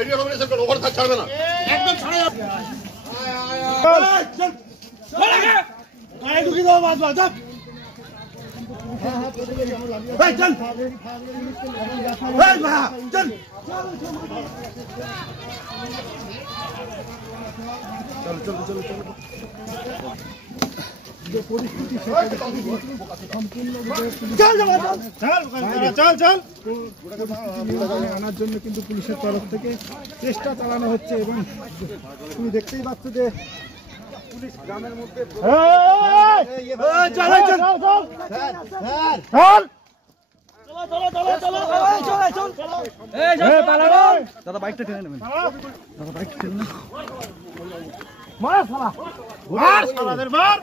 Area combination করো, over থাক ছাড়বে না, একদম ছাড়ে যাবে। চল গায়ে ঢুকি দাও, বাদ বাদ চল। এই চল, এই ভা চল, চল চল চল চল। যে পরিস্থিতি আনার জন্য কিন্তু পুলিশের তরফ থেকে চেষ্টা চালানো হচ্ছে এবং তুমি দেখতেই পাচ্ছ যে পুলিশ গ্রামের মধ্যে দাদা বাইকটা টেনে নেবেন, দাদা বাইকটা টেনে নেবেন। মার সালা, মার সালাদের মার।